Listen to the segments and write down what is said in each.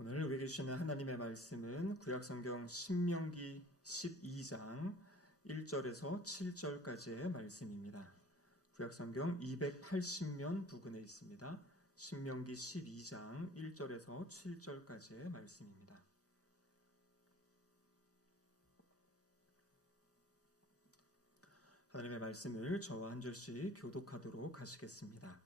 오늘 우리에게 주시는 하나님의 말씀은 구약성경 신명기 12장 1절에서 7절까지의 말씀입니다. 구약성경 280면 부근에 있습니다. 신명기 12장 1절에서 7절까지의 말씀입니다. 하나님의 말씀을 저와 한 절씩 교독하도록 하시겠습니다.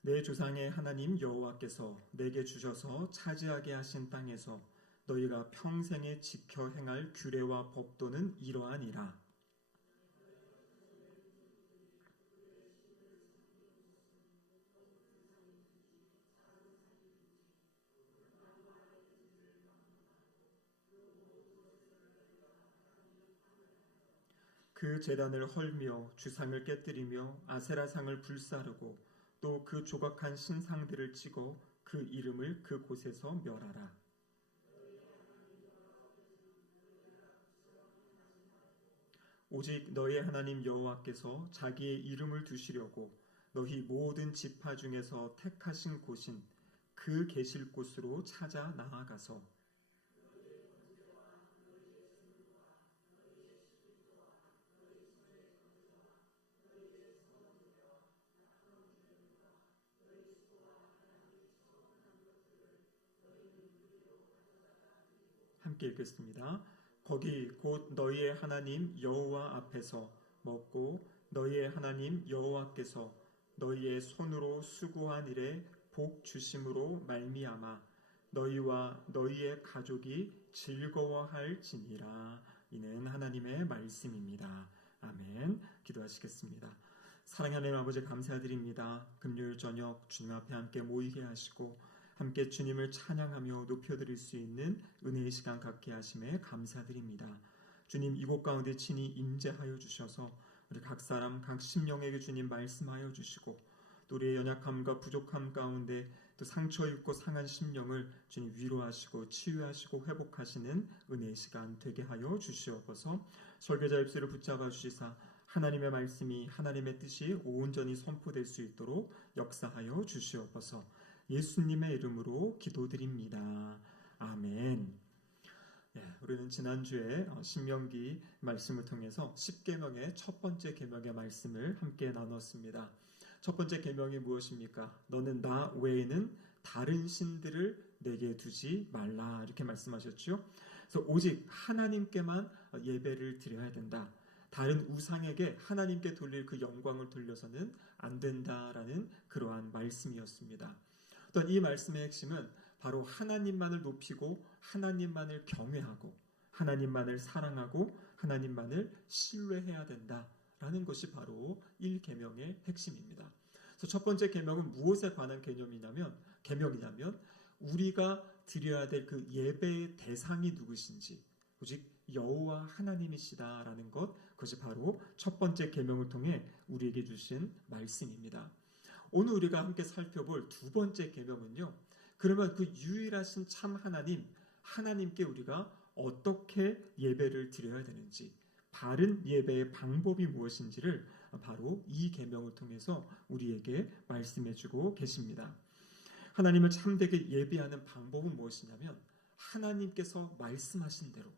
내 조상의 하나님 여호와께서 내게 주셔서 차지하게 하신 땅에서 너희가 평생에 지켜 행할 규례와 법도는 이러하니라. 그 제단을 헐며 주상을 깨뜨리며 아세라상을 불사르고 또 그 조각한 신상들을 찍어 그 이름을 그 곳에서 멸하라. 오직 너희 하나님 여호와께서 자기의 이름을 두시려고 너희 모든 지파 중에서 택하신 곳인 그 계실 곳으로 찾아 나아가서 함께 읽겠습니다. 거기 곧 너희의 하나님 여호와 앞에서 먹고 너희의 하나님 여호와께서 너희의 손으로 수고한 일에 복 주심으로 말미암아 너희와 너희의 가족이 즐거워할지니라. 이는 하나님의 말씀입니다. 아멘. 기도하시겠습니다. 사랑하는 아버지 감사드립니다. 금요일 저녁 주님 앞에 함께 모이게 하시고 함께 주님을 찬양하며 높여드릴 수 있는 은혜의 시간 갖게 하심에 감사드립니다. 주님 이곳 가운데 친히 임재하여 주셔서 우리 각 사람 각 심령에게 주님 말씀하여 주시고 또 우리의 연약함과 부족함 가운데 또 상처 입고 상한 심령을 주님 위로하시고 치유하시고 회복하시는 은혜의 시간 되게 하여 주시옵소서. 설교자 입술을 붙잡아 주시사 하나님의 말씀이 하나님의 뜻이 온전히 선포될 수 있도록 역사하여 주시옵소서. 예수님의 이름으로 기도드립니다. 아멘. 우리는 지난주에 신명기 말씀을 통해서 10계명의 첫 번째 계명의 말씀을 함께 나눴습니다. 첫 번째 계명이 무엇입니까? 너는 나 외에는 다른 신들을 내게 두지 말라 이렇게 말씀하셨죠. 그래서 오직 하나님께만 예배를 드려야 된다. 다른 우상에게 하나님께 돌릴 그 영광을 돌려서는 안 된다라는 그러한 말씀이었습니다. 또한 이 말씀의 핵심은 바로 하나님만을 높이고 하나님만을 경외하고 하나님만을 사랑하고 하나님만을 신뢰해야 된다라는 것이 바로 1계명의 핵심입니다. 그래서 첫 번째 계명은 무엇에 관한 계명이냐면 우리가 드려야 될 그 예배의 대상이 누구신지 오직 여호와 하나님이시다라는 것, 그것이 바로 첫 번째 계명을 통해 우리에게 주신 말씀입니다. 오늘 우리가 함께 살펴볼 두 번째 계명은요. 그러면 그 유일하신 참 하나님께 우리가 어떻게 예배를 드려야 되는지, 바른 예배의 방법이 무엇인지를 바로 이 계명을 통해서 우리에게 말씀해주고 계십니다. 하나님을 참되게 예배하는 방법은 무엇이냐면 하나님께서 말씀하신 대로,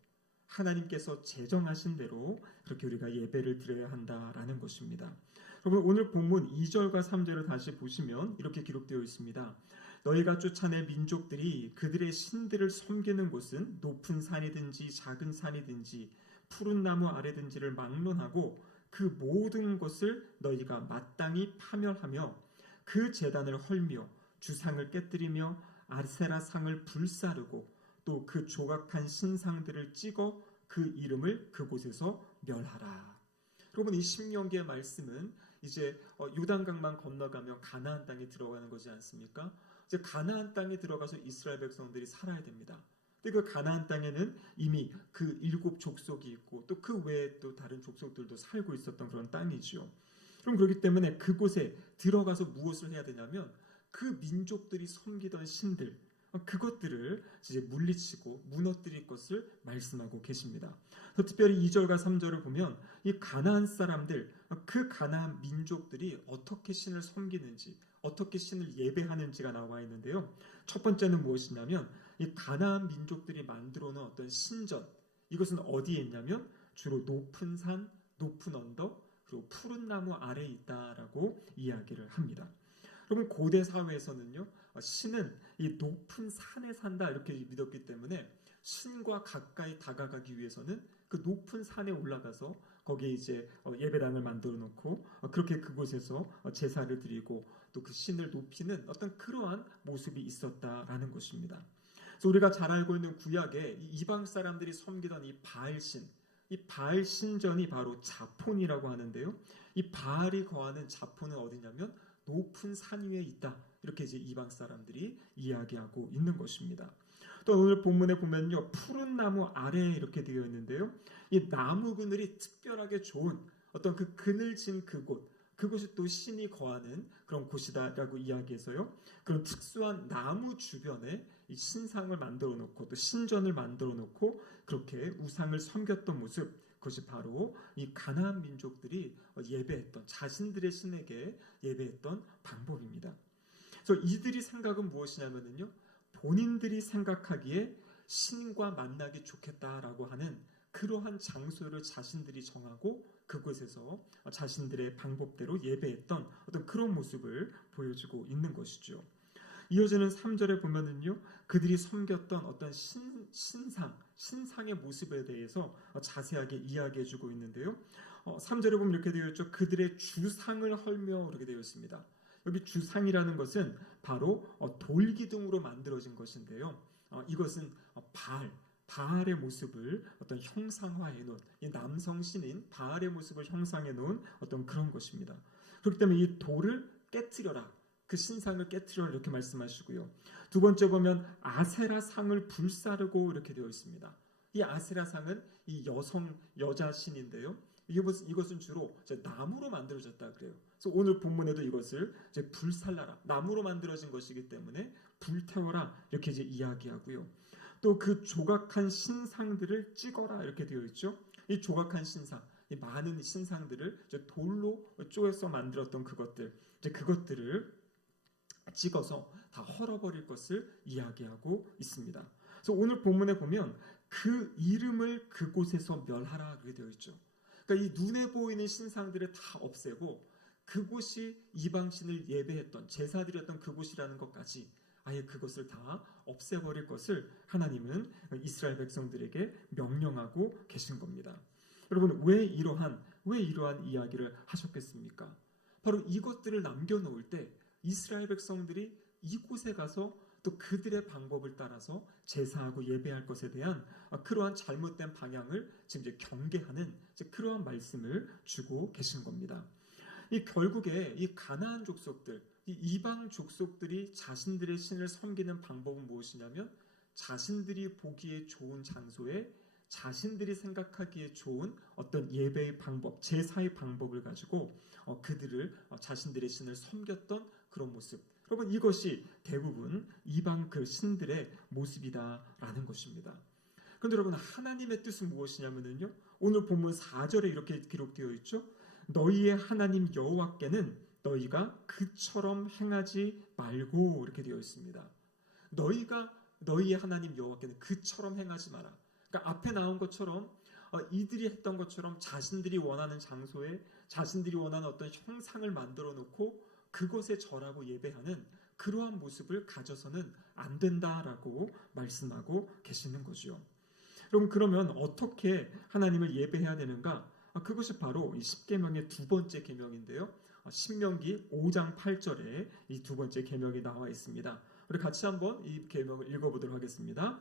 하나님께서 제정하신 대로 그렇게 우리가 예배를 드려야 한다라는 것입니다. 여러분 오늘 본문 2절과 3절을 다시 보시면 이렇게 기록되어 있습니다. 너희가 쫓아낼 민족들이 그들의 신들을 섬기는 곳은 높은 산이든지 작은 산이든지 푸른 나무 아래든지를 막론하고 그 모든 것을 너희가 마땅히 파멸하며 그 제단을 헐며 주상을 깨뜨리며 아세라상을 불사르고 또 그 조각한 신상들을 찍어 그 이름을 그곳에서 멸하라. 여러분 이 신명기의 말씀은 이제 요단강만 건너가면 가나안 땅에 들어가는 거지 않습니까? 이제 가나안 땅에 들어가서 이스라엘 백성들이 살아야 됩니다. 근데 그 가나안 땅에는 이미 그 7 족속이 있고 또 그 외에 또 다른 족속들도 살고 있었던 그런 땅이죠. 그럼 그렇기 때문에 그곳에 들어가서 무엇을 해야 되냐면 그 민족들이 섬기던 신들, 그것들을 이제 물리치고 무너뜨릴 것을 말씀하고 계십니다. 특별히 2절과 3절을 보면 이 가나안 사람들, 그 가나안 민족들이 어떻게 신을 섬기는지, 어떻게 신을 예배하는지가 나와 있는데요. 첫 번째는 무엇이냐면 이 가나안 민족들이 만들어 놓은 어떤 신전, 이것은 어디에 있냐면 주로 높은 산, 높은 언덕, 그리고 푸른 나무 아래에 있다라고 이야기를 합니다. 여러분, 고대 사회에서는요, 신은 이 높은 산에 산다 이렇게 믿었기 때문에 신과 가까이 다가가기 위해서는 그 높은 산에 올라가서 거기에 이제 예배당을 만들어 놓고 그렇게 그곳에서 제사를 드리고 또 그 신을 높이는 어떤 그러한 모습이 있었다라는 것입니다. 그래서 우리가 잘 알고 있는 구약에 이방 사람들이 섬기던 이 바알신, 이 바알 신전이 바로 자폰이라고 하는데요. 이 바알이 거하는 자폰은 어디냐면 높은 산 위에 있다. 이렇게 이제 이방 사람들이 이야기하고 있는 것입니다. 또 오늘 본문에 보면요, 푸른 나무 아래에 이렇게 되어 있는데요. 이 나무 그늘이 특별하게 좋은 어떤 그 그늘진 그곳이 또 신이 거하는 그런 곳이다라고 이야기해서요. 그런 특수한 나무 주변에 이 신상을 만들어 놓고 또 신전을 만들어 놓고 그렇게 우상을 섬겼던 모습, 그것이 바로 이 가나안 민족들이 예배했던 자신들의 신에게 예배했던 방법입니다. 그래서 이들이 생각은 무엇이냐면요, 본인들이 생각하기에 신과 만나기 좋겠다라고 하는 그러한 장소를 자신들이 정하고 그곳에서 자신들의 방법대로 예배했던 어떤 그런 모습을 보여주고 있는 것이죠. 이어지는 3절에 보면은요, 그들이 섬겼던 어떤 신상의 모습에 대해서 자세하게 이야기해주고 있는데요. 3절에 보면 이렇게 되어 있죠. 그들의 주상을 헐며 이렇게 되어 있습니다. 여기 주상이라는 것은 바로 돌기둥으로 만들어진 것인데요. 이것은 바알의 모습을 어떤 형상화해 놓은, 이 남성 신인 바알의 모습을 형상해 놓은 어떤 그런 것입니다. 그렇기 때문에 이 돌을 깨트려라, 그 신상을 깨트려라 이렇게 말씀하시고요. 두 번째 보면 아세라 상을 불사르고 이렇게 되어 있습니다. 이 아세라 상은 이 여자 신인데요. 이것은 주로 나무로 만들어졌다 그래요. 그래서 오늘 본문에도 이것을 이제 불살라라, 나무로 만들어진 것이기 때문에 불태워라 이렇게 이제 이야기하고요. 또 그 조각한 신상들을 찍어라 이렇게 되어 있죠. 이 조각한 신상, 이 많은 신상들을 이제 돌로 쪼개서 만들었던 그것들을 찍어서 다 헐어버릴 것을 이야기하고 있습니다. 그래서 오늘 본문에 보면 그 이름을 그곳에서 멸하라 그렇게 되어 있죠. 그러니까 이 눈에 보이는 신상들을 다 없애고 그곳이 이방신을 예배했던 제사드렸던 그곳이라는 것까지 아예 그것을 다 없애버릴 것을 하나님은 이스라엘 백성들에게 명령하고 계신 겁니다. 여러분, 왜 이러한 이야기를 하셨겠습니까? 바로 이것들을 남겨놓을 때 이스라엘 백성들이 이곳에 가서 또 그들의 방법을 따라서 제사하고 예배할 것에 대한 그러한 잘못된 방향을 지금 이제 경계하는 그러한 말씀을 주고 계신 겁니다. 이 결국에 이 가나안 족속들, 이 이방 족속들이 자신들의 신을 섬기는 방법은 무엇이냐면 자신들이 보기에 좋은 장소에 자신들이 생각하기에 좋은 어떤 예배의 방법, 제사의 방법을 가지고 그들을 자신들의 신을 섬겼던 그런 모습. 여러분, 이것이 대부분 이방 그 신들의 모습이다라는 것입니다. 그런데 여러분, 하나님의 뜻은 무엇이냐면요, 오늘 본문 4절에 이렇게 기록되어 있죠. 너희의 하나님 여호와께는 너희가 그처럼 행하지 말고 이렇게 되어 있습니다. 너희의 하나님 여호와께는 그처럼 행하지 마라. 그러니까 앞에 나온 것처럼 이들이 했던 것처럼 자신들이 원하는 장소에 자신들이 원하는 어떤 형상을 만들어 놓고 그것에 절하고 예배하는 그러한 모습을 가져서는 안 된다라고 말씀하고 계시는 거죠. 그러면 어떻게 하나님을 예배해야 되는가? 그것이 바로 이 십계명의 두 번째 계명인데요. 신명기 5장 8절에 이 두 번째 계명이 나와 있습니다. 우리 같이 한번 이 계명을 읽어보도록 하겠습니다.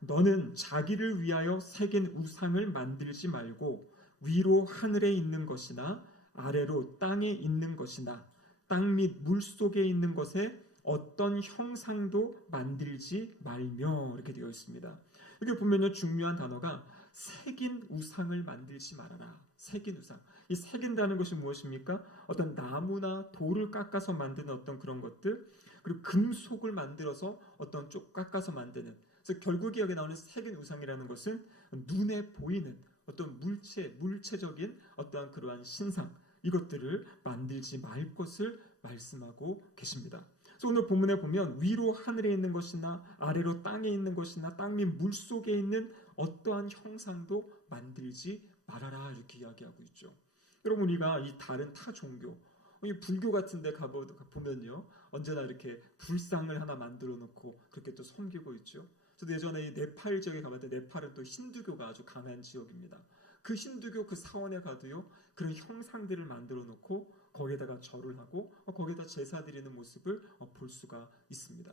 너는 자기를 위하여 새긴 우상을 만들지 말고 위로 하늘에 있는 것이나 아래로 땅에 있는 것이나 땅 및 물 속에 있는 것에 어떤 형상도 만들지 말며 이렇게 되어 있습니다. 여기 보면요, 중요한 단어가 새긴 우상을 만들지 말아라. 새긴 우상. 이 새긴다는 것이 무엇입니까? 어떤 나무나 돌을 깎아서 만드는 어떤 그런 것들, 그리고 금속을 만들어서 어떤 쪽 깎아서 만드는. 그래서 결국 여기 나오는 색인 우상이라는 것은 눈에 보이는 어떤 물체적인 어떠한 그러한 신상, 이것들을 만들지 말 것을 말씀하고 계십니다. 그래서 오늘 본문에 보면 위로 하늘에 있는 것이나 아래로 땅에 있는 것이나 땅 및 물 속에 있는 어떠한 형상도 만들지 말아라, 이렇게 이야기하고 있죠. 여러분, 우리가 이 다른 타 종교, 이 불교 같은 데 가보면요, 언제나 이렇게 불상을 하나 만들어 놓고 그렇게 또 섬기고 있죠. 저도 예전에 이 네팔 지역에 가봤는데, 네팔은 또 힌두교가 아주 강한 지역입니다. 그 힌두교 그 사원에 가도요, 그런 형상들을 만들어 놓고 거기에다가 절을 하고 거기에다 제사 드리는 모습을 볼 수가 있습니다.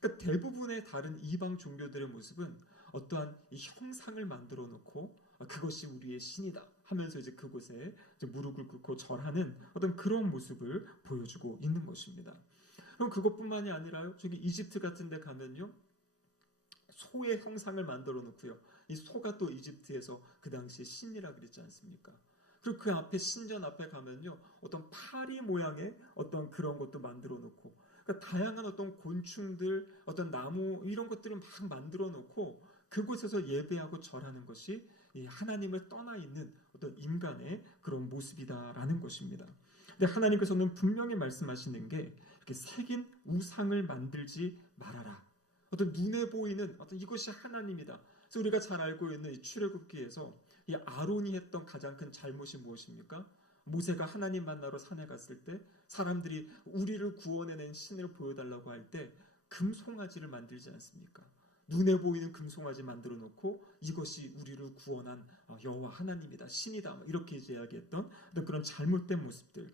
그러니까 대부분의 다른 이방 종교들의 모습은 어떠한 이 형상을 만들어 놓고 그것이 우리의 신이다 하면서 이제 그곳에 이제 무릎을 꿇고 절하는 어떤 그런 모습을 보여주고 있는 것입니다. 그럼 그것뿐만이 아니라요, 저기 이집트 같은 데 가면요, 소의 형상을 만들어 놓고요, 이 소가 또 이집트에서 그 당시에 신이라 그랬지 않습니까? 그리고 그 앞에 신전 앞에 가면요, 어떤 파리 모양의 어떤 그런 것도 만들어 놓고, 그러니까 다양한 어떤 곤충들, 어떤 나무 이런 것들을 막 만들어 놓고 그곳에서 예배하고 절하는 것이 이 하나님을 떠나 있는 어떤 인간의 그런 모습이다라는 것입니다. 근데 하나님께서는 분명히 말씀하시는 게, 이렇게 새긴 우상을 만들지 말아라. 어떤 눈에 보이는 어떤 이것이 하나님이다. 그래서 우리가 잘 알고 있는 이 출애굽기에서 이 아론이 했던 가장 큰 잘못이 무엇입니까? 모세가 하나님 만나러 산에 갔을 때 사람들이 우리를 구원해낸 신을 보여달라고 할 때 금송아지를 만들지 않습니까? 눈에 보이는 금송아지 만들어 놓고 이것이 우리를 구원한 여호와 하나님이다, 신이다, 이렇게 이야기했던 그런 잘못된 모습들.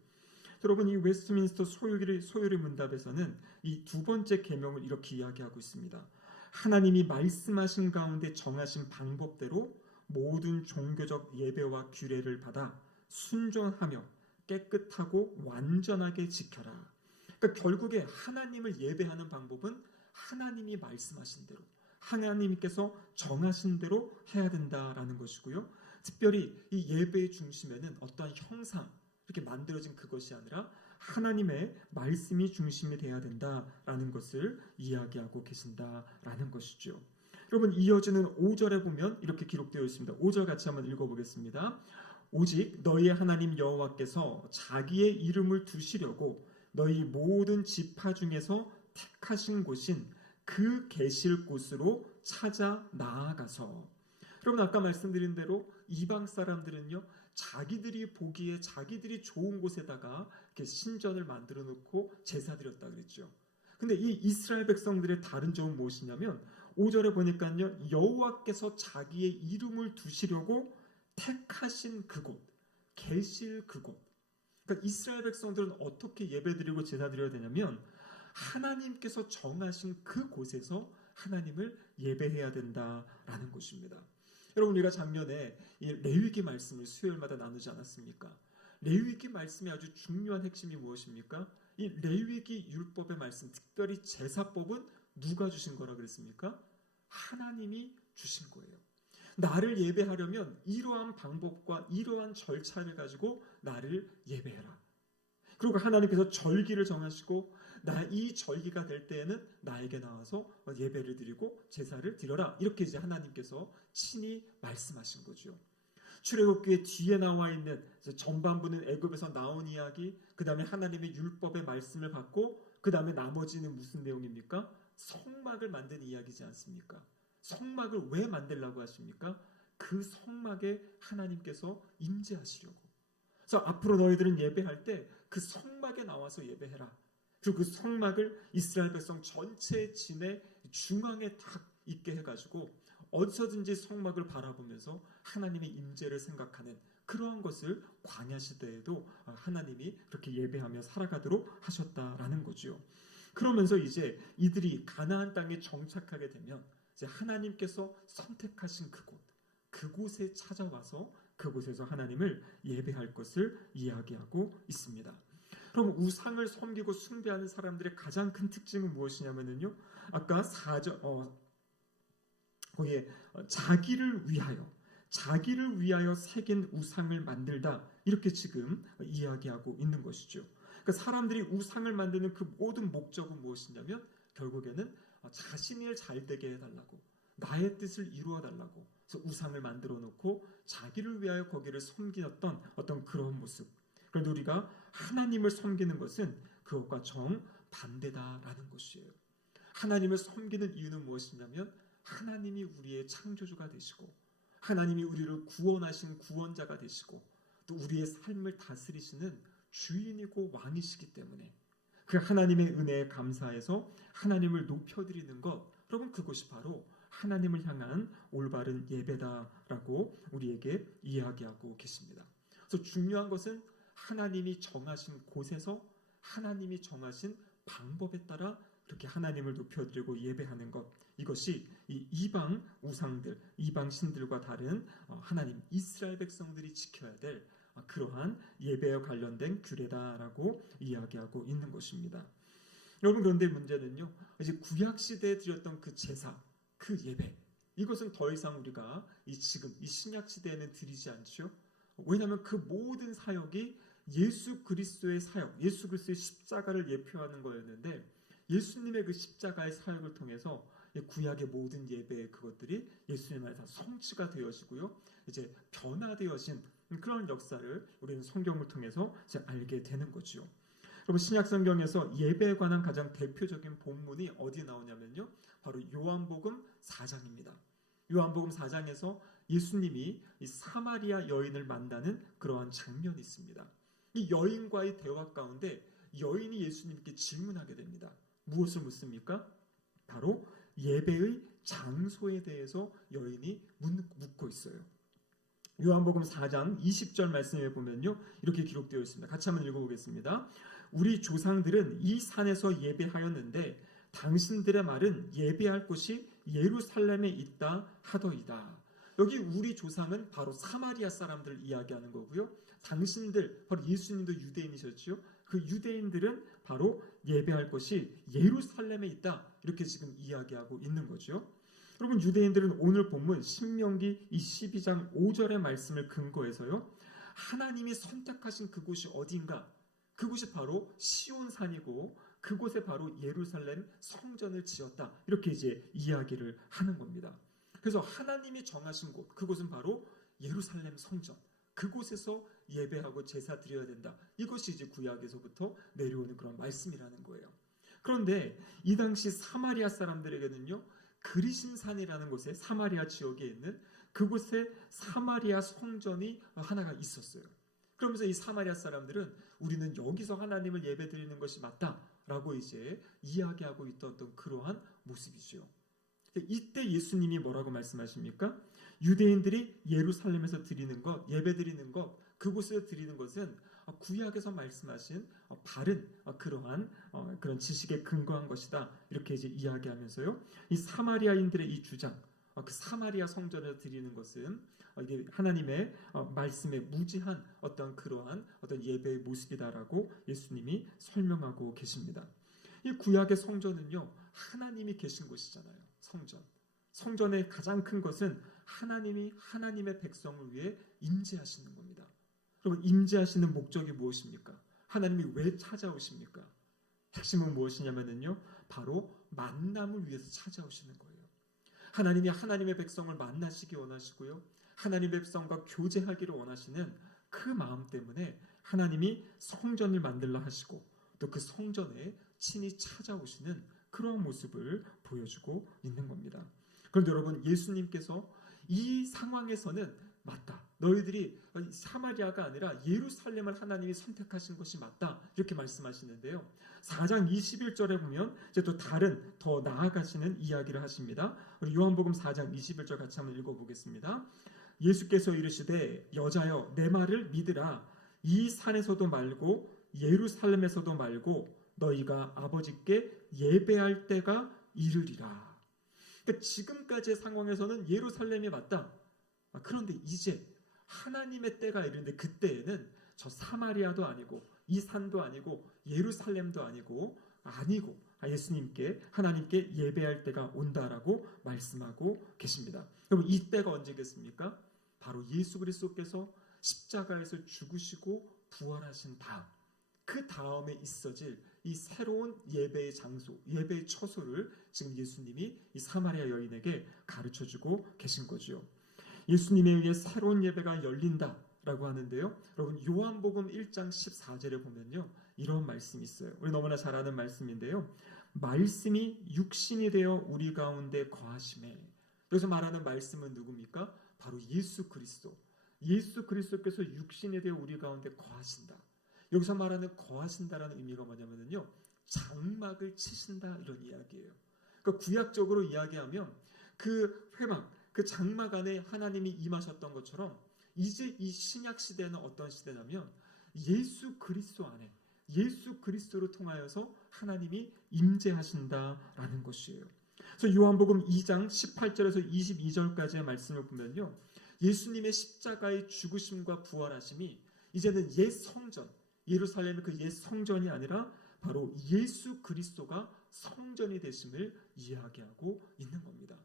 여러분, 이 웨스트민스터 소요리 문답에서는 이 두 번째 계명을 이렇게 이야기하고 있습니다. 하나님이 말씀하신 가운데 정하신 방법대로 모든 종교적 예배와 규례를 받아 순종하며 깨끗하고 완전하게 지켜라. 그러니까 결국에 하나님을 예배하는 방법은 하나님이 말씀하신 대로, 하나님께서 정하신 대로 해야 된다라는 것이고요. 특별히 이 예배의 중심에는 어떠한 형상, 이렇게 만들어진 그것이 아니라 하나님의 말씀이 중심이 되어야 된다라는 것을 이야기하고 계신다라는 것이죠. 여러분, 이어지는 5절에 보면 이렇게 기록되어 있습니다. 5절 같이 한번 읽어보겠습니다. 오직 너희의 하나님 여호와께서 자기의 이름을 두시려고 너희 모든 지파 중에서 택하신 곳인 그 계실 곳으로 찾아 나아가서. 여러분, 아까 말씀드린 대로 이방 사람들은요, 자기들이 보기에 자기들이 좋은 곳에다가 이렇게 신전을 만들어 놓고 제사 드렸다 그랬죠. 근데 이 이스라엘 백성들의 다른 점은 무엇이냐면, 5절에 보니까요, 여호와께서 자기의 이름을 두시려고 택하신 그곳, 계실 그곳. 그러니까 이스라엘 백성들은 어떻게 예배드리고 제사드려야 되냐면, 하나님께서 정하신 그곳에서 하나님을 예배해야 된다라는 것입니다. 여러분, 우리가 작년에 이 레위기 말씀을 수요일마다 나누지 않았습니까? 레위기 말씀의 아주 중요한 핵심이 무엇입니까? 이 레위기 율법의 말씀, 특별히 제사법은 누가 주신 거라 그랬습니까? 하나님이 주신 거예요. 나를 예배하려면 이러한 방법과 이러한 절차를 가지고 나를 예배해라. 그리고 하나님께서 절기를 정하시고, 이 절기가 될 때에는 나에게 나와서 예배를 드리고 제사를 드려라, 이렇게 이제 하나님께서 친히 말씀하신 거죠. 출애굽기의 뒤에 나와 있는 전반부는 애굽에서 나온 이야기, 그 다음에 하나님의 율법의 말씀을 받고, 그 다음에 나머지는 무슨 내용입니까? 성막을 만든 이야기지 않습니까? 성막을 왜 만들라고 하십니까? 그 성막에 하나님께서 임재하시려고. 그래서 앞으로 너희들은 예배할 때 그 성막에 나와서 예배해라. 그리고 그 성막을 이스라엘 백성 전체 진의 중앙에 딱 있게 해가지고 어디서든지 성막을 바라보면서 하나님의 임재를 생각하는 그러한 것을 광야 시대에도 하나님이 그렇게 예배하며 살아가도록 하셨다라는 거죠. 그러면서 이제 이들이 가나안 땅에 정착하게 되면 이제 하나님께서 선택하신 그곳에 찾아와서 그곳에서 하나님을 예배할 것을 이야기하고 있습니다. 그럼 우상을 섬기고 숭배하는 사람들의 가장 큰 특징은 무엇이냐면요, 아까 4절 거기에 자기를 위하여 새긴 우상을 만들다, 이렇게 지금 이야기하고 있는 것이죠. 그 사람들이 우상을 만드는 그 모든 목적은 무엇이냐면 결국에는 자신이 잘 되게 해달라고, 나의 뜻을 이루어 달라고, 그래서 우상을 만들어 놓고 자기를 위하여 거기를 섬기었던 어떤 그런 모습. 그런데 우리가 하나님을 섬기는 것은 그것과 정반대다라는 것이에요. 하나님을 섬기는 이유는 무엇이냐면 하나님이 우리의 창조주가 되시고 하나님이 우리를 구원하신 구원자가 되시고 또 우리의 삶을 다스리시는 주인이고 왕이시기 때문에 그 하나님의 은혜에 감사해서 하나님을 높여드리는 것, 여러분 그것이 바로 하나님을 향한 올바른 예배다라고 우리에게 이야기하고 계십니다. 그래서 중요한 것은 하나님이 정하신 곳에서 하나님이 정하신 방법에 따라 그렇게 하나님을 높여드리고 예배하는 것, 이것이 이 이방 우상들, 이방 신들과 다른 하나님 이스라엘 백성들이 지켜야 될 그러한 예배와 관련된 규례다라고 이야기하고 있는 것입니다. 여러분 그런데 문제는요, 이제 구약 시대에 드렸던 그 제사, 그 예배, 이것은 더 이상 우리가 지금 이 신약 시대에는 드리지 않죠. 왜냐하면 그 모든 사역이 예수 그리스도의 사역, 예수 그리스도의 십자가를 예표하는 거였는데 예수님의 그 십자가의 사역을 통해서 구약의 모든 예배의 그것들이 예수님 안에서 성취가 되어지고요, 이제 변화되어진 그런 역사를 우리는 성경을 통해서 이제 알게 되는 거죠. 여러분 신약 성경에서 예배에 관한 가장 대표적인 본문이 어디에 나오냐면요, 바로 요한복음 4장입니다. 요한복음 4장에서 예수님이 이 사마리아 여인을 만나는 그러한 장면이 있습니다. 이 여인과의 대화 가운데 여인이 예수님께 질문하게 됩니다. 무엇을 묻습니까? 바로 예배의 장소에 대해서 여인이 묻고 있어요. 요한복음 4장 20절 말씀에 보면요, 이렇게 기록되어 있습니다. 같이 한번 읽어보겠습니다. 우리 조상들은 이 산에서 예배하였는데 당신들의 말은 예배할 곳이 예루살렘에 있다 하더이다. 여기 우리 조상은 바로 사마리아 사람들을 이야기하는 거고요, 당신들, 바로 예수님도 유대인이셨죠. 그 유대인들은 바로 예배할 것이 예루살렘에 있다, 이렇게 지금 이야기하고 있는 거죠. 여러분 유대인들은 오늘 본문 신명기 12장 5절의 말씀을 근거해서요, 하나님이 선택하신 그곳이 어디인가, 그곳이 바로 시온산이고 그곳에 바로 예루살렘 성전을 지었다, 이렇게 이제 이야기를 하는 겁니다. 그래서 하나님이 정하신 곳, 그곳은 바로 예루살렘 성전, 그곳에서 예배하고 제사 드려야 된다, 이것이 이제 구약에서부터 내려오는 그런 말씀이라는 거예요. 그런데 이 당시 사마리아 사람들에게는요, 그리심산이라는 곳에 사마리아 지역에 있는 그곳에 사마리아 성전이 하나가 있었어요. 그러면서 이 사마리아 사람들은 우리는 여기서 하나님을 예배드리는 것이 맞다라고 이제 이야기하고 있던 그러한 모습이죠. 이때 예수님이 뭐라고 말씀하십니까? 유대인들이 예루살렘에서 드리는 것, 예배드리는 것, 그곳에서 드리는 것은 구약에서 말씀하신 바른 그러한 그런 지식에 근거한 것이다, 이렇게 이제 이야기하면서요, 이 사마리아인들의 이 주장, 그 사마리아 성전에서 드리는 것은 이게 하나님의 말씀에 무지한 그러한 예배의 모습이다라고 예수님이 설명하고 계십니다. 이 구약의 성전은요, 하나님이 계신 곳이잖아요. 성전의 가장 큰 것은 하나님이 하나님의 백성을 위해 임재하시는 겁니다. 그럼 임재하시는 목적이 무엇입니까? 하나님이 왜 찾아오십니까? 핵심은 무엇이냐면요, 바로 만남을 위해서 찾아오시는 거예요. 하나님이 하나님의 백성을 만나시기 원하시고요, 하나님의 백성과 교제하기를 원하시는 그 마음 때문에 하나님이 성전을 만들라 하시고 또 그 성전에 친히 찾아오시는 그런 모습을 보여주고 있는 겁니다. 그런데 여러분 예수님께서 이 상황에서는 맞다, 너희들이 사마리아가 아니라 예루살렘을 하나님이 선택하신 것이 맞다, 이렇게 말씀하시는데요, 4장 21절에 보면 이제 또 다른 더 나아가시는 이야기를 하십니다. 우리 요한복음 4장 21절 같이 한번 읽어보겠습니다. 예수께서 이르시되 여자여 내 말을 믿으라. 이 산에서도 말고 예루살렘에서도 말고 너희가 아버지께 예배할 때가 이르리라. 그러니까 지금까지의 상황에서는 예루살렘이 맞다. 그런데 이제 하나님의 때가 이르는데 그때에는 저 사마리아도 아니고 이 산도 아니고 예루살렘도 아니고 예수님께 하나님께 예배할 때가 온다라고 말씀하고 계십니다. 그럼 이 때가 언제겠습니까? 바로 예수 그리스도께서 십자가에서 죽으시고 부활하신 다음, 그 다음에 있어질 이 새로운 예배의 장소, 예배의 처소를 지금 예수님이 이 사마리아 여인에게 가르쳐주고 계신 거죠. 예수님에 의해 새로운 예배가 열린다라고 하는데요. 여러분 요한복음 1장 14절에 보면요. 이런 말씀이 있어요. 우리 너무나 잘 아는 말씀인데요. 말씀이 육신이 되어 우리 가운데 거하심에. 여기서 말하는 말씀은 누굽니까? 바로 예수 그리스도. 예수 그리스도께서 육신이 되어 우리 가운데 거하신다. 여기서 말하는 거하신다라는 의미가 뭐냐면요. 장막을 치신다 이런 이야기예요. 그러니까 구약적으로 이야기하면 그 회막, 그 장막 안에 하나님이 임하셨던 것처럼 이제 이 신약 시대는 어떤 시대냐면 예수 그리스도 안에 예수 그리스도를 통하여서 하나님이 임재하신다라는 것이에요. 그래서 요한복음 2장 18절에서 22절까지의 말씀을 보면요. 예수님의 십자가의 죽으심과 부활하심이 이제는 옛 성전, 예루살렘의 그 옛 성전이 아니라 바로 예수 그리스도가 성전이 되심을 이야기하고 있는 겁니다.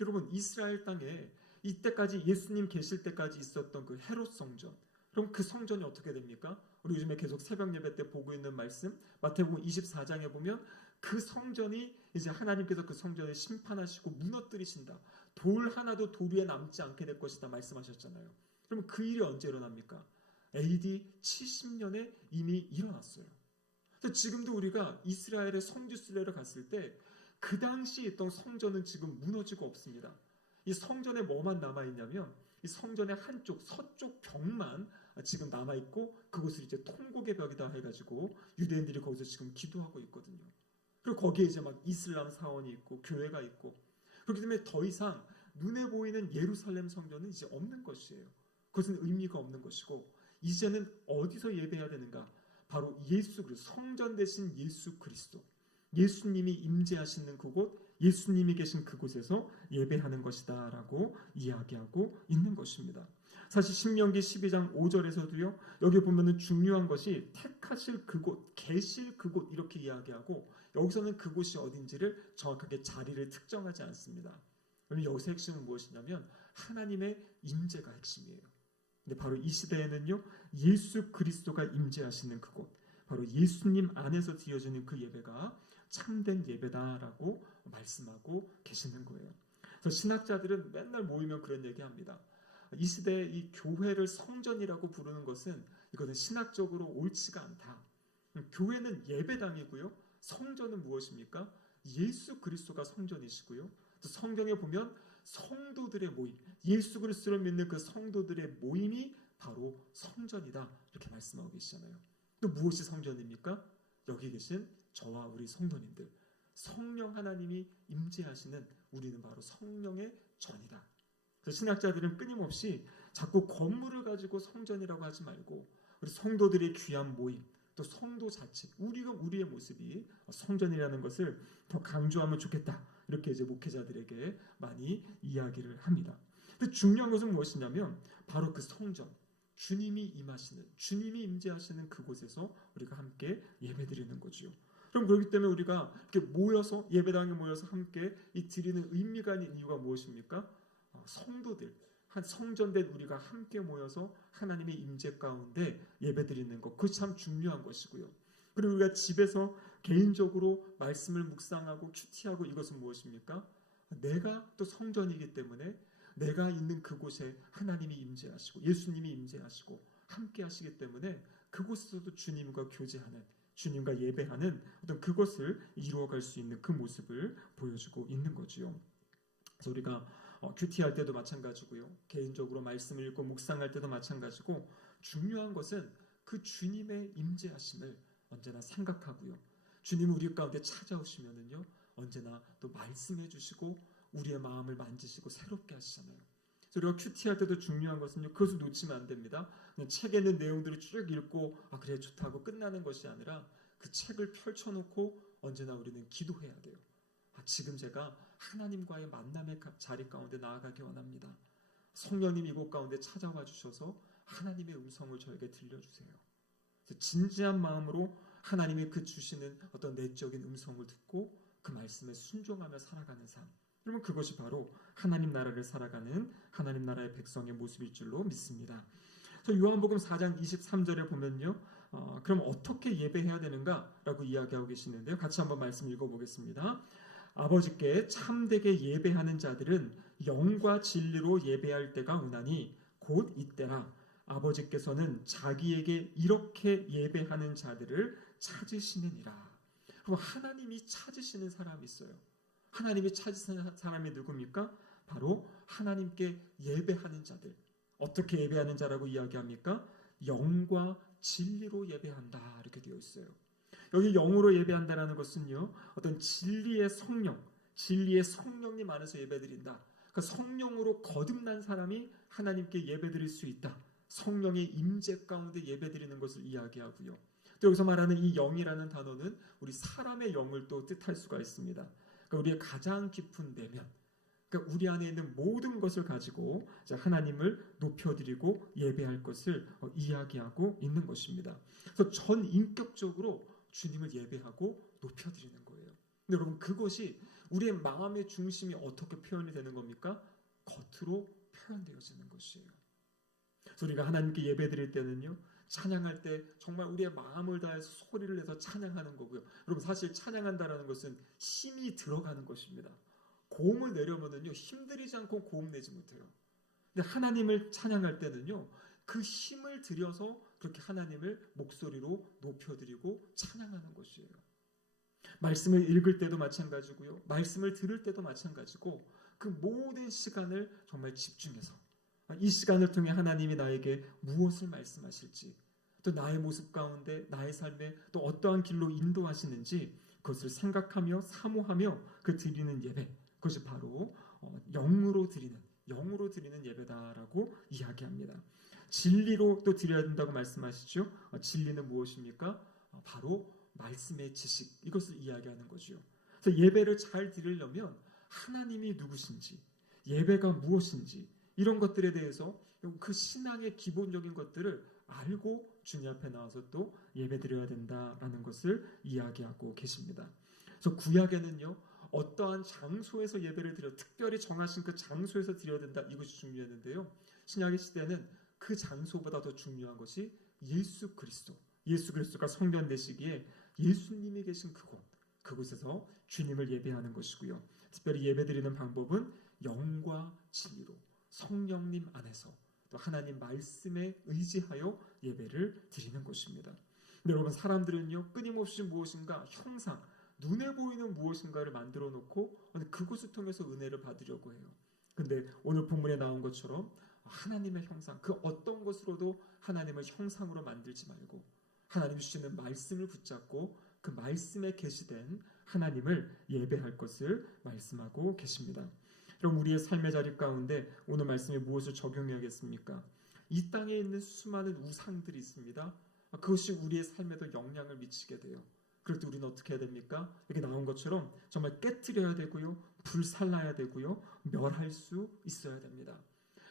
여러분 이스라엘 땅에 이때까지 예수님 계실 때까지 있었던 그 헤롯 성전, 그럼 그 성전이 어떻게 됩니까? 우리 요즘에 계속 새벽 예배 때 보고 있는 말씀 마태복음 24장에 보면 그 성전이 이제 하나님께서 그 성전을 심판하시고 무너뜨리신다. 돌 하나도 돌 위에 남지 않게 될 것이다 말씀하셨잖아요. 그럼 그 일이 언제 일어납니까? AD 70년에 이미 일어났어요. 그래서 지금도 우리가 이스라엘의 성지 순례를 갔을 때 그 당시 있던 성전은 지금 무너지고 없습니다. 이 성전에 뭐만 남아있냐면 이 성전의 한쪽 서쪽 벽만 지금 남아있고 그곳을 이제 통곡의 벽이다 해가지고 유대인들이 거기서 지금 기도하고 있거든요. 그리고 거기에 이제 막 이슬람 사원이 있고 교회가 있고 그렇기 때문에 더 이상 눈에 보이는 예루살렘 성전은 이제 없는 것이에요. 그것은 의미가 없는 것이고 이제는 어디서 예배해야 되는가? 바로 예수 그리스도, 성전 대신 예수 그리스도, 예수님이 임재하시는 그곳, 예수님이 계신 그곳에서 예배하는 것이다 라고 이야기하고 있는 것입니다. 사실 신명기 12장 5절에서도요. 여기 보면은 중요한 것이 택하실 그곳, 계실 그곳 이렇게 이야기하고 여기서는 그곳이 어딘지를 정확하게 자리를 특정하지 않습니다. 그럼 여기서 핵심은 무엇이냐면 하나님의 임재가 핵심이에요. 근데 바로 이 시대에는요. 예수 그리스도가 임재하시는 그곳, 바로 예수님 안에서 드려지는 그 예배가 참된 예배다라고 말씀하고 계시는 거예요. 그래서 신학자들은 맨날 모이면 그런 얘기합니다. 이 시대에 이 교회를 성전이라고 부르는 것은 이것은 신학적으로 옳지가 않다. 교회는 예배당이고요. 성전은 무엇입니까? 예수 그리스도가 성전이시고요. 또 성경에 보면 성도들의 모임, 예수 그리스도를 믿는 그 성도들의 모임이 바로 성전이다 이렇게 말씀하고 계시잖아요. 또 무엇이 성전입니까? 여기 계신 저와 우리 성도님들, 성령 하나님이 임재하시는 우리는 바로 성령의 전이다. 그래서 신학자들은 끊임없이 자꾸 건물을 가지고 성전이라고 하지 말고 우리 성도들의 귀한 모임, 또 성도 자체, 우리의 모습이 성전이라는 것을 더 강조하면 좋겠다. 이렇게 이제 목회자들에게 많이 이야기를 합니다. 근데 중요한 것은 무엇이냐면 바로 그 성전, 주님이 임하시는, 주님이 임재하시는 그곳에서 우리가 함께 예배드리는 거지요. 그럼 그렇기 때문에 우리가 이렇게 모여서 예배당에 모여서 함께 이 드리는 의미가 있는 이유가 무엇입니까? 성도들, 한 성전된 우리가 함께 모여서 하나님의 임재 가운데 예배드리는 것, 그것이 참 중요한 것이고요. 그리고 우리가 집에서 개인적으로 말씀을 묵상하고 큐티하고 이것은 무엇입니까? 내가 또 성전이기 때문에 내가 있는 그곳에 하나님이 임재하시고 예수님이 임재하시고 함께 하시기 때문에 그곳에서도 주님과 교제하는, 주님과 예배하는 어떤 그것을 이루어갈 수 있는 그 모습을 보여주고 있는 거지요. 그래서 우리가 큐티할 때도 마찬가지고요. 개인적으로 말씀을 읽고 묵상할 때도 마찬가지고 중요한 것은 그 주님의 임재하심을 언제나 생각하고요. 주님이 우리 가운데 찾아오시면은요. 언제나 또 말씀해 주시고 우리의 마음을 만지시고 새롭게 하시잖아요. 그래서 우리가 큐티할 때도 중요한 것은요. 그것을 놓치면 안 됩니다. 그냥 책에 있는 내용들을 쭉 읽고 그래 좋다고 끝나는 것이 아니라 그 책을 펼쳐놓고 언제나 우리는 기도해야 돼요. 지금 제가 하나님과의 만남의 자리 가운데 나아가기 원합니다. 성령님 이곳 가운데 찾아와 주셔서 하나님의 음성을 저에게 들려주세요. 진지한 마음으로 하나님이 그 주시는 어떤 내적인 음성을 듣고 그 말씀에 순종하며 살아가는 삶. 그러면 그것이 바로 하나님 나라를 살아가는 하나님 나라의 백성의 모습일 줄로 믿습니다. 그래서 요한복음 4장 23절에 보면요. 그럼 어떻게 예배해야 되는가라고 이야기하고 계시는데요. 같이 한번 말씀 읽어보겠습니다. 아버지께 참되게 예배하는 자들은 영과 진리로 예배할 때가 오나니 곧 이때라. 아버지께서는 자기에게 이렇게 예배하는 자들을 찾으시느니라. 그럼 하나님이 찾으시는 사람이 있어요. 하나님이 찾으시는 사람이 누굽니까? 바로 하나님께 예배하는 자들. 어떻게 예배하는 자라고 이야기합니까? 영과 진리로 예배한다 이렇게 되어 있어요. 여기 영으로 예배한다라는 것은요, 어떤 진리의 성령님 안에서 예배드린다. 그러니까 성령으로 거듭난 사람이 하나님께 예배드릴 수 있다. 성령의 임재 가운데 예배드리는 것을 이야기하고요. 또 여기서 말하는 이 영이라는 단어는 우리 사람의 영을 또 뜻할 수가 있습니다. 그러니까 우리의 가장 깊은 내면, 그러니까 우리 안에 있는 모든 것을 가지고 하나님을 높여드리고 예배할 것을 이야기하고 있는 것입니다. 그래서 전 인격적으로 주님을 예배하고 높여드리는 거예요. 근데 여러분, 그것이 우리의 마음의 중심이 어떻게 표현이 되는 겁니까? 겉으로 표현되어지는 것이에요. 그래서 우리가 하나님께 예배드릴 때는요, 찬양할 때 정말 우리의 마음을 다해서 소리를 내서 찬양하는 거고요. 여러분, 사실 찬양한다라는 것은 힘이 들어가는 것입니다. 고음을 내려면은요, 힘들이지 않고 고음 내지 못해요. 근데 하나님을 찬양할 때는요, 그 힘을 들여서 그렇게 하나님을 목소리로 높여드리고 찬양하는 것이에요. 말씀을 읽을 때도 마찬가지고요, 말씀을 들을 때도 마찬가지고, 그 모든 시간을 정말 집중해서 이 시간을 통해 하나님이 나에게 무엇을 말씀하실지, 또 나의 모습 가운데 나의 삶에 또 어떠한 길로 인도하시는지 그것을 생각하며 사모하며 그 드리는 예배, 그것이 바로 영으로 드리는 예배다라고 이야기합니다. 진리로 또 드려야 된다고 말씀하시죠. 진리는 무엇입니까? 바로 말씀의 지식, 이것을 이야기하는 거죠. 그래서 예배를 잘 드리려면 하나님이 누구신지, 예배가 무엇인지, 이런 것들에 대해서 그 신앙의 기본적인 것들을 알고 주님 앞에 나와서 또 예배드려야 된다라는 것을 이야기하고 계십니다. 그래서 구약에는요, 어떠한 장소에서 예배를 드려, 특별히 정하신 그 장소에서 드려야 된다, 이것이 중요했는데요, 신약의 시대는 그 장소보다 더 중요한 것이 예수 그리스도가 성전되시기에 예수님이 계신 그곳에서 주님을 예배하는 것이고요. 특별히 예배드리는 방법은 영과 진리로 성령님 안에서 또 하나님 말씀에 의지하여 예배를 드리는 것입니다. 근데 여러분, 사람들은요, 끊임없이 무엇인가 형상, 눈에 보이는 무엇인가를 만들어 놓고 그것을 통해서 은혜를 받으려고 해요. 근데 오늘 본문에 나온 것처럼 하나님의 형상, 그 어떤 것으로도 하나님을 형상으로 만들지 말고 하나님 주시는 말씀을 붙잡고 그 말씀에 계시된 하나님을 예배할 것을 말씀하고 계십니다. 그럼 우리의 삶의 자리 가운데 오늘 말씀에 무엇을 적용해야겠습니까? 이 땅에 있는 수많은 우상들이 있습니다. 그것이 우리의 삶에도 영향을 미치게 돼요. 그럴 때 우리는 어떻게 해야 됩니까? 여기 나온 것처럼 정말 깨트려야 되고요, 불살라야 되고요, 멸할 수 있어야 됩니다.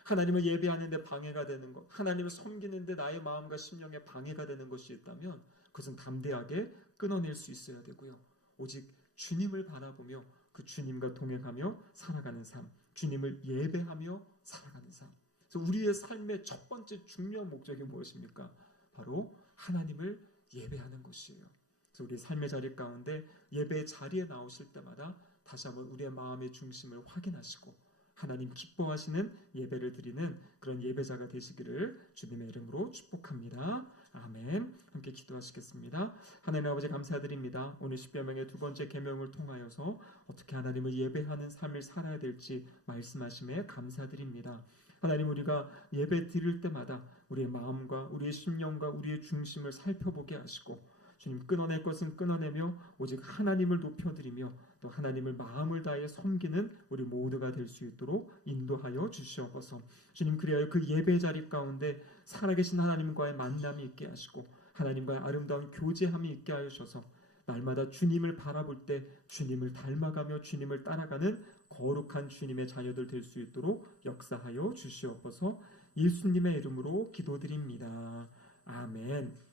하나님을 예배하는 데 방해가 되는 것, 하나님을 섬기는 데 나의 마음과 심령에 방해가 되는 것이 있다면 그것은 담대하게 끊어낼 수 있어야 되고요, 오직 주님을 바라보며 그 주님과 동행하며 살아가는 삶, 주님을 예배하며 살아가는 삶. 그래서 우리의 삶의 첫 번째 중요한 목적이 무엇입니까? 바로 하나님을 예배하는 것이에요. 그래서 우리 삶의 자리 가운데 예배 자리에 나오실 때마다 다시 한번 우리의 마음의 중심을 확인하시고 하나님 기뻐하시는 예배를 드리는 그런 예배자가 되시기를 주님의 이름으로 축복합니다. 아멘. 함께 기도하시겠습니다. 하나님 아버지, 감사드립니다. 오늘 십계명의 두 번째 계명을 통하여서 어떻게 하나님을 예배하는 삶을 살아야 될지 말씀하심에 감사드립니다. 하나님, 우리가 예배 드릴 때마다 우리의 마음과 우리의 심령과 우리의 중심을 살펴보게 하시고 주님, 끊어낼 것은 끊어내며 오직 하나님을 높여드리며 또 하나님을 마음을 다해 섬기는 우리 모두가 될 수 있도록 인도하여 주시옵소서. 주님, 그리하여 그 예배 자리 가운데 살아계신 하나님과의 만남이 있게 하시고 하나님과의 아름다운 교제함이 있게 하셔서 날마다 주님을 바라볼 때 주님을 닮아가며 주님을 따라가는 거룩한 주님의 자녀들 될 수 있도록 역사하여 주시옵소서. 예수님의 이름으로 기도드립니다. 아멘.